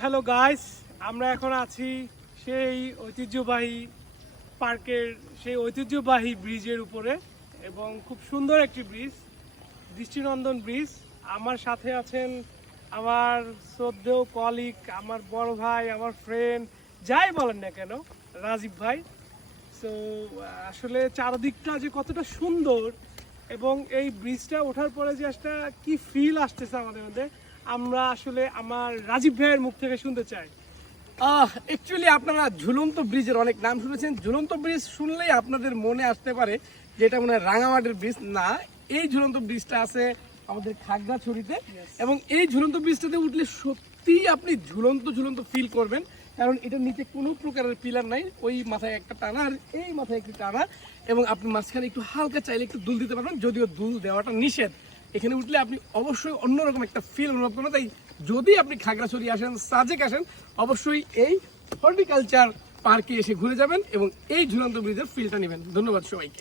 Hello guys, আমরা এখন আছি সেই ঐতিহ্যবাহী পার্কের সেই ঐতিহ্যবাহী ব্রিজের উপরে এবং খুব সুন্দর একটি ব্রিজ, দৃষ্টিনন্দন ব্রিজ। আমার সাথে আছেন আমার শ্রদ্ধেয় কলিগ, আমার বড় ভাই, আমার ফ্রেন্ড, যাই বলেন না কেন, রাজীব ভাই। সো আসলে চারদিকটা যে কতটা সুন্দর এবং এই ব্রিজটা ওঠার পরে যে একটা কি ফিল আসতেছে আমাদের মধ্যে, আমরা আসলে আমার রাজীব ভাইয়ের মুখ থেকে শুনতে চাই। অ্যাকচুয়ালি আপনারা ঝুলন্ত ব্রিজের অনেক নাম শুনেছেন। ঝুলন্ত ব্রিজ শুনলেই আপনাদের মনে আসতে পারে যে এটা মনে হয় রাঙামাটির ব্রিজ। না, এই ঝুলন্ত ব্রিজটা আছে আমাদের খাগড়াছড়িতে এবং এই ঝুলন্ত ব্রিজটাতে উঠলে সত্যিই আপনি ঝুলন্ত ঝুলন্ত ফিল করবেন, কারণ এটার নিচে কোনো প্রকারের পিলার নাই। ওই মাথায় একটা টানা আর এই মাথায় একটু টানা, এবং আপনি মাঝখানে একটু হালকা চাইলে একটু দুল দিতে পারবেন, যদিও দুল দেওয়াটা নিষেধ। এখানে উঠলে আপনি অবশ্যই অন্যরকম একটা ফিল অনুভব করবেন। তাই যদি আপনি খাগড়াছড়ি আসেন, সাজেক আসেন, অবশ্যই এই হর্টিকালচার পার্কে এসে ঘুরে যাবেন এবং এই ঝুলন্ত ব্রিজের ফিলটা নেবেন। ধন্যবাদ সবাইকে।